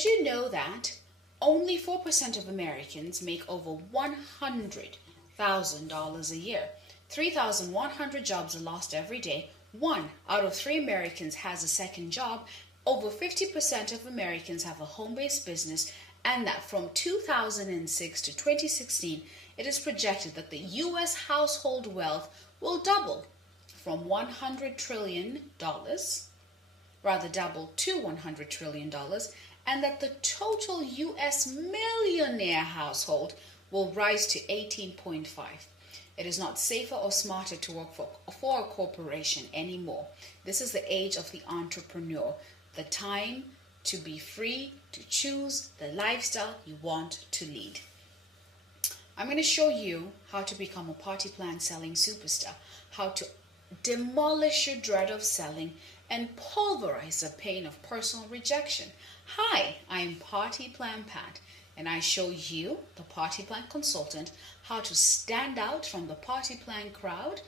Did you know that only 4% of Americans make over $100,000 a year? 3,100 jobs are lost every day. 1 out of 3 Americans has a second job. Over 50% of Americans have a home-based business, and that from 2006 to 2016, it is projected that the U.S. household wealth will double from $100 trillion, double to $100 trillion, and that the total U.S. millionaire household will rise to 18.5. It is not safer or smarter to work for a corporation anymore. This is the age of the entrepreneur, the time to be free to choose the lifestyle you want to lead. I'm going to show you how to become a party plan selling superstar, how to demolish your dread of selling and pulverize the pain of personal rejection. Hi, I'm PartyPlanPat, and I show you, the Party Plan consultant, how to stand out from the party plan crowd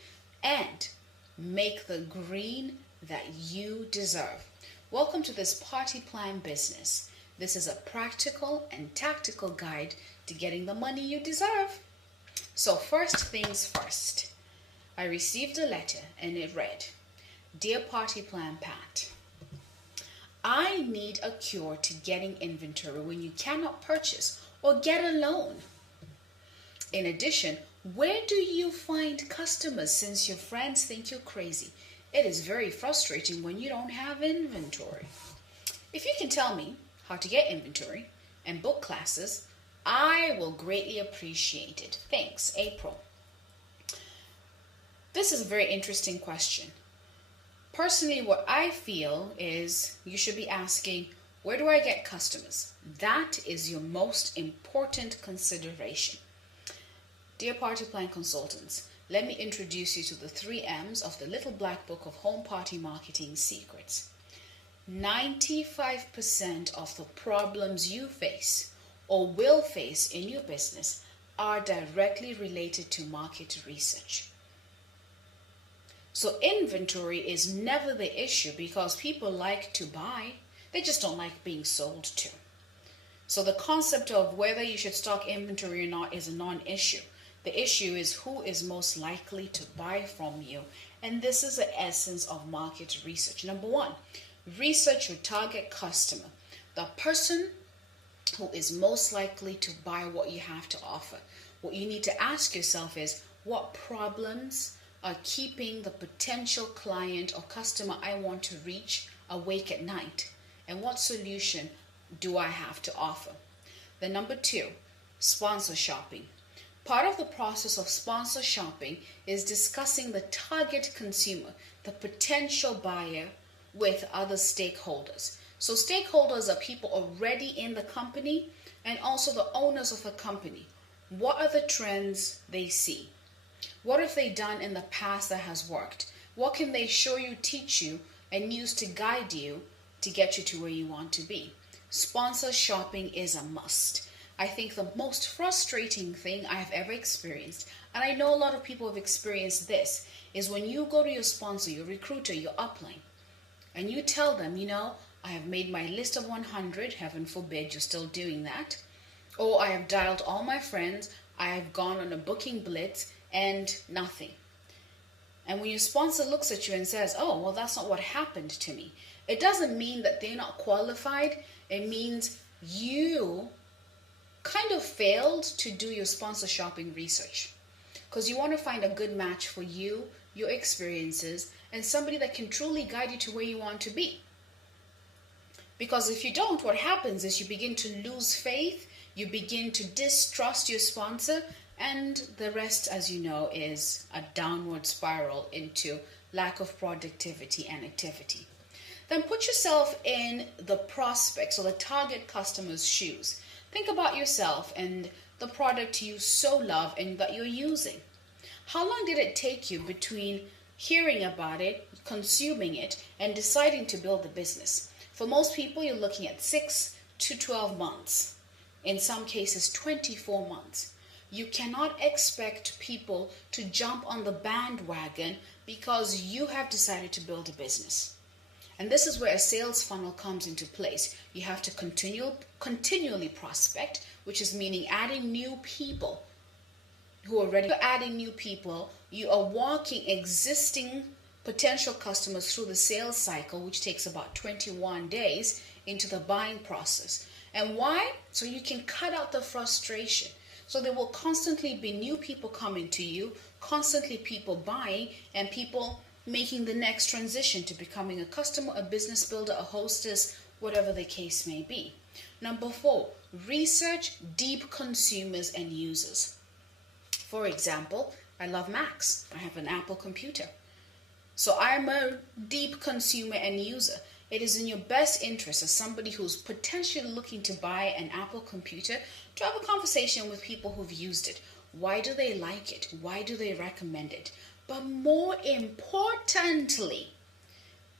and make the green that you deserve. Welcome to this party plan business. This is a practical and tactical guide to getting the money you deserve. So first things first, I received a letter and it read, "Dear Party Plan Pat, I need a cure to getting inventory when you cannot purchase or get a loan. In addition, where do you find customers since your friends think you're crazy? It is very frustrating when you don't have inventory. If you can tell me how to get inventory and book classes, I will greatly appreciate it. Thanks, April." This is a very interesting question. Personally, what I feel is you should be asking, where do I get customers? That is your most important consideration. Dear Party Plan Consultants, let me introduce you to the 3 M's of the Little Black Book of Home Party Marketing Secrets. 95% of the problems you face or will face in your business are directly related to market research. So inventory is never the issue because people like to buy. They just don't like being sold to. So the concept of whether you should stock inventory or not is a non-issue. The issue is who is most likely to buy from you. And this is the essence of market research. Number 1, research your target customer, the person who is most likely to buy what you have to offer. What you need to ask yourself is, what problems are keeping the potential client or customer I want to reach awake at night? And what solution do I have to offer? Then number 2, sponsor shopping. Part of the process of sponsor shopping is discussing the target consumer, the potential buyer, with other stakeholders. So stakeholders are people already in the company and also the owners of the company. What are the trends they see? What have they done in the past that has worked? What can they show you, teach you, and use to guide you to get you to where you want to be? Sponsor shopping is a must. I think the most frustrating thing I have ever experienced, and I know a lot of people have experienced this, is when you go to your sponsor, your recruiter, your upline, and you tell them, I have made my list of 100, heaven forbid you're still doing that, or I have dialed all my friends, I have gone on a booking blitz, and nothing. And when your sponsor looks at you and says, oh, well, that's not what happened to me, it doesn't mean that they're not qualified. It means you kind of failed to do your sponsor shopping research, because you want to find a good match for you, your experiences, and somebody that can truly guide you to where you want to be. Because if you don't, what happens is you begin to lose faith, you begin to distrust your sponsor, and the rest, as you know, is a downward spiral into lack of productivity and activity. Then put yourself in the prospects or the target customer's shoes. Think about yourself and the product you so love and that you're using. How long did it take you between hearing about it, consuming it, and deciding to build the business? For most people, you're looking at 6 to 12 months. In some cases, 24 months. You cannot expect people to jump on the bandwagon because you have decided to build a business. And this is where a sales funnel comes into place. You have to continually prospect, which is meaning adding new people who are ready. You're adding new people. You are walking existing potential customers through the sales cycle, which takes about 21 days, into the buying process. And why? So you can cut out the frustration. So there will constantly be new people coming to you, constantly people buying, and people making the next transition to becoming a customer, a business builder, a hostess, whatever the case may be. Number 4, research deep consumers and users. For example, I love Macs. I have an Apple computer. So I'm a deep consumer and user. It is in your best interest as somebody who's potentially looking to buy an Apple computer to have a conversation with people who've used it. Why do they like it? Why do they recommend it? But more importantly,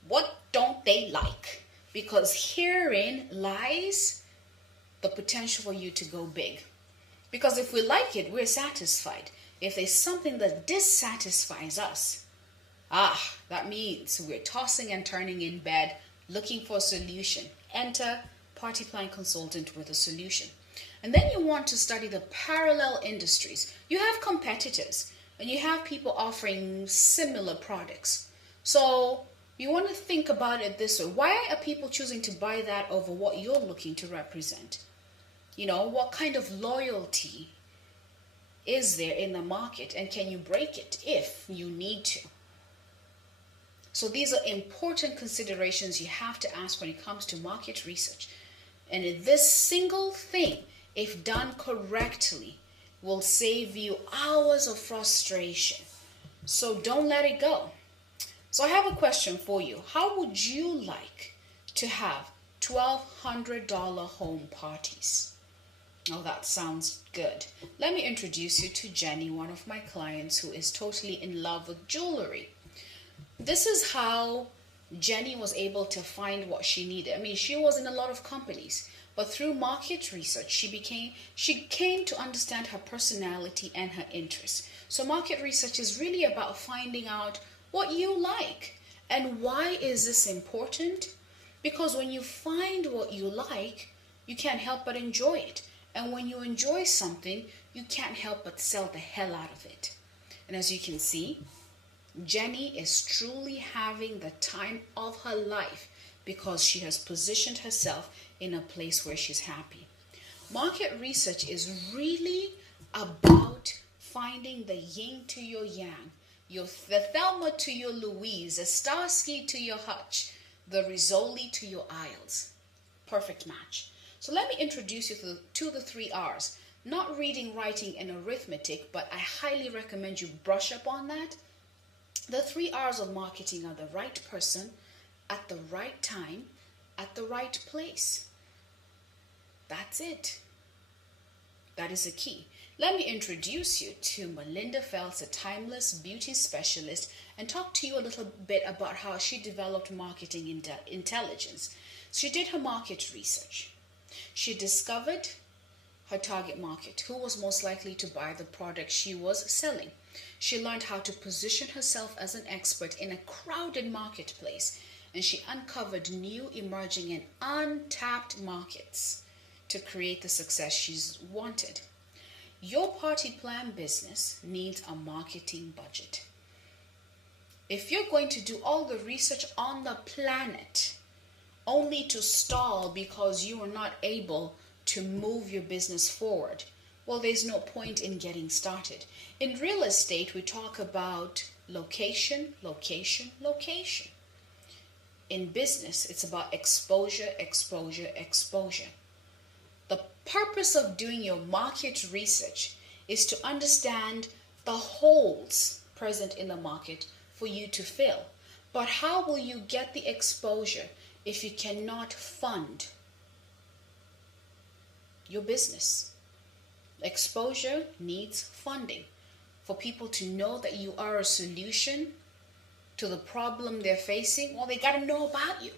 what don't they like? Because herein lies the potential for you to go big. Because if we like it, we're satisfied. If there's something that dissatisfies us, that means we're tossing and turning in bed looking for a solution. Enter Party Plan Consultant with a solution. And then you want to study the parallel industries. You have competitors and you have people offering similar products. So you want to think about it this way. Why are people choosing to buy that over what you're looking to represent? You know, what kind of loyalty is there in the market, and can you break it if you need to? So these are important considerations you have to ask when it comes to market research. And this single thing, if done correctly, will save you hours of frustration. So don't let it go. So I have a question for you. How would you like to have $1,200 home parties? Oh, that sounds good. Let me introduce you to Jenny, one of my clients who is totally in love with jewelry. This is how Jenny was able to find what she needed. I mean, she was in a lot of companies, but through market research, she came to understand her personality and her interests. So market research is really about finding out what you like. And why is this important? Because when you find what you like, you can't help but enjoy it. And when you enjoy something, you can't help but sell the hell out of it. And as you can see, Jenny is truly having the time of her life because she has positioned herself in a place where she's happy. Market research is really about finding the yin to your yang, the Thelma to your Louise, the Starsky to your Hutch, the Rizzoli to your Isles. Perfect match. So let me introduce you to the 3 R's. Not reading, writing, and arithmetic, but I highly recommend you brush up on that. The 3 R's of marketing are the right person, at the right time, at the right place. That's it. That is a key. Let me introduce you to Melinda Phelps, a timeless beauty specialist, and talk to you a little bit about how she developed marketing intelligence. She did her market research. She discovered her target market, who was most likely to buy the product she was selling. She learned how to position herself as an expert in a crowded marketplace, and she uncovered new, emerging, and untapped markets to create the success she's wanted. Your party plan business needs a marketing budget. If you're going to do all the research on the planet only to stall because you are not able to move your business forward, well, there's no point in getting started. In real estate, we talk about location, location, location. In business, it's about exposure, exposure, exposure. The purpose of doing your market research is to understand the holes present in the market for you to fill. But how will you get the exposure if you cannot fund your business? Exposure needs funding. For people to know that you are a solution to the problem they're facing, well, they got to know about you.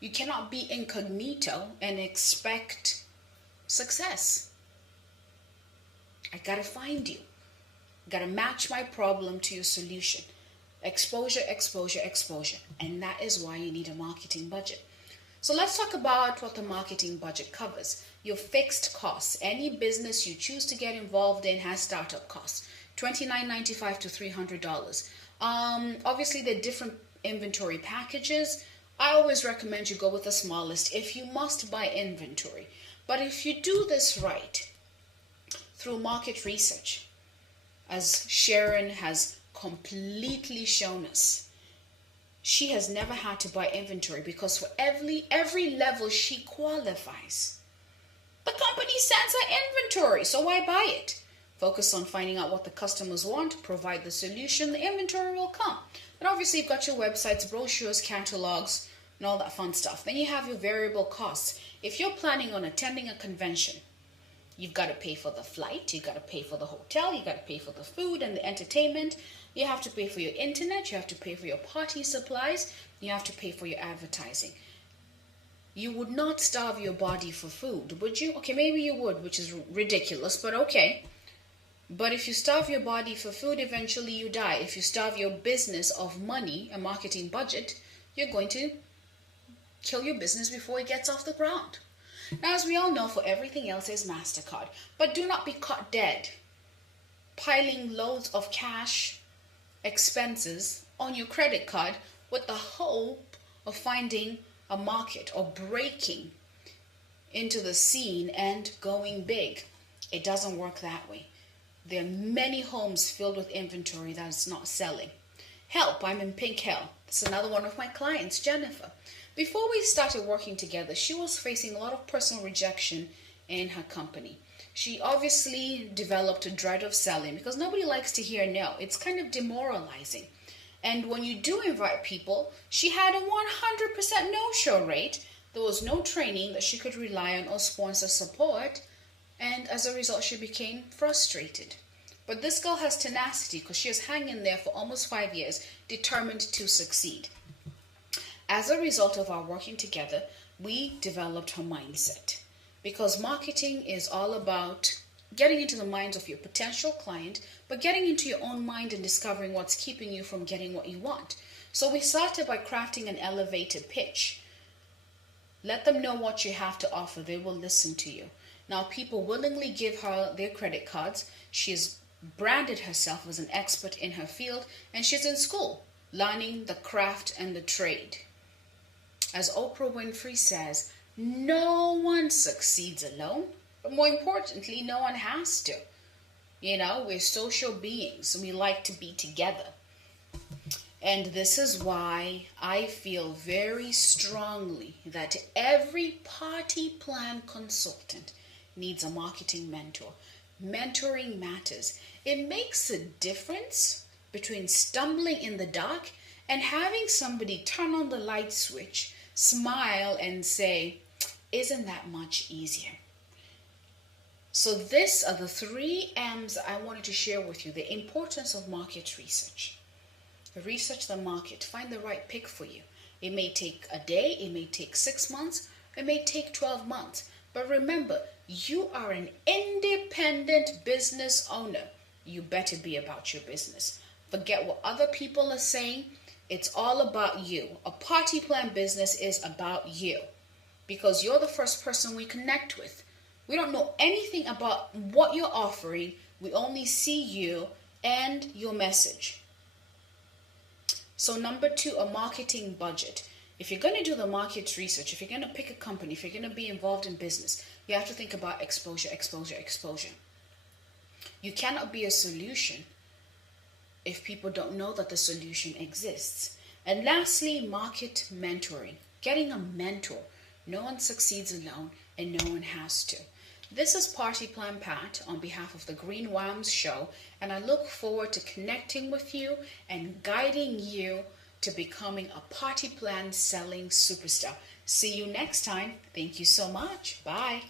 You cannot be incognito and expect success. I got to find you. Got to match my problem to your solution. Exposure, exposure, exposure. And that is why you need a marketing budget. So let's talk about what the marketing budget covers. Your fixed costs. Any business you choose to get involved in has startup costs. $29.95 to $300. Obviously, there are different inventory packages. I always recommend you go with the smallest if you must buy inventory. But if you do this right, through market research, as Sharon has completely shown us, she has never had to buy inventory because for every level she qualifies, the company sends her inventory, so why buy it? Focus on finding out what the customers want, provide the solution, the inventory will come. And obviously you've got your websites, brochures, catalogs, and all that fun stuff. Then you have your variable costs. If you're planning on attending a convention, you've got to pay for the flight, you've got to pay for the hotel, you've got to pay for the food and the entertainment, you have to pay for your internet, you have to pay for your party supplies, you have to pay for your advertising. You would not starve your body for food, would you? Okay, maybe you would, which is ridiculous, but okay. But if you starve your body for food, eventually you die. If you starve your business of money, a marketing budget, you're going to kill your business before it gets off the ground. Now, as we all know, for everything else is MasterCard. But do not be caught dead piling loads of cash expenses on your credit card with the hope of finding a market or breaking into the scene and going big. It doesn't work that way. There are many homes filled with inventory that is not selling. Help, I'm in pink hell. That's another one of my clients, Jennifer. Before we started working together, she was facing a lot of personal rejection in her company. She obviously developed a dread of selling because nobody likes to hear no. It's kind of demoralizing. And when you do invite people, she had a 100% no-show rate. There was no training that she could rely on or sponsor support. And as a result, she became frustrated. But this girl has tenacity because she has hung in there for almost 5 years, determined to succeed. As a result of our working together, we developed her mindset. Because marketing is all about getting into the minds of your potential client, but getting into your own mind and discovering what's keeping you from getting what you want. So we started by crafting an elevated pitch. Let them know what you have to offer. They will listen to you. Now, people willingly give her their credit cards. She's branded herself as an expert in her field, and she's in school, learning the craft and the trade. As Oprah Winfrey says, no one succeeds alone, but more importantly, no one has to. You know, we're social beings, and we like to be together. And this is why I feel very strongly that every party plan consultant needs a marketing mentor. Mentoring matters. It makes a difference between stumbling in the dark and having somebody turn on the light switch, smile, and say, isn't that much easier? So these are the 3 M's I wanted to share with you. The importance of market research. Research the market. Find the right pick for you. It may take a day. It may take 6 months. It may take 12 months. But remember, you are an independent business owner. You better be about your business. Forget what other people are saying. It's all about you. A party plan business is about you because you're the first person we connect with. We don't know anything about what you're offering. We only see you and your message. So number 2, a marketing budget. If you're going to do the market research, if you're going to pick a company, if you're going to be involved in business, you have to think about exposure, exposure, exposure. You cannot be a solution if people don't know that the solution exists. And lastly, market mentoring. Getting a mentor. No one succeeds alone and no one has to. This is Party Plan Pat on behalf of the Green Whams Show, and I look forward to connecting with you and guiding you to becoming a party plan selling superstar. See you next time. Thank you so much. Bye.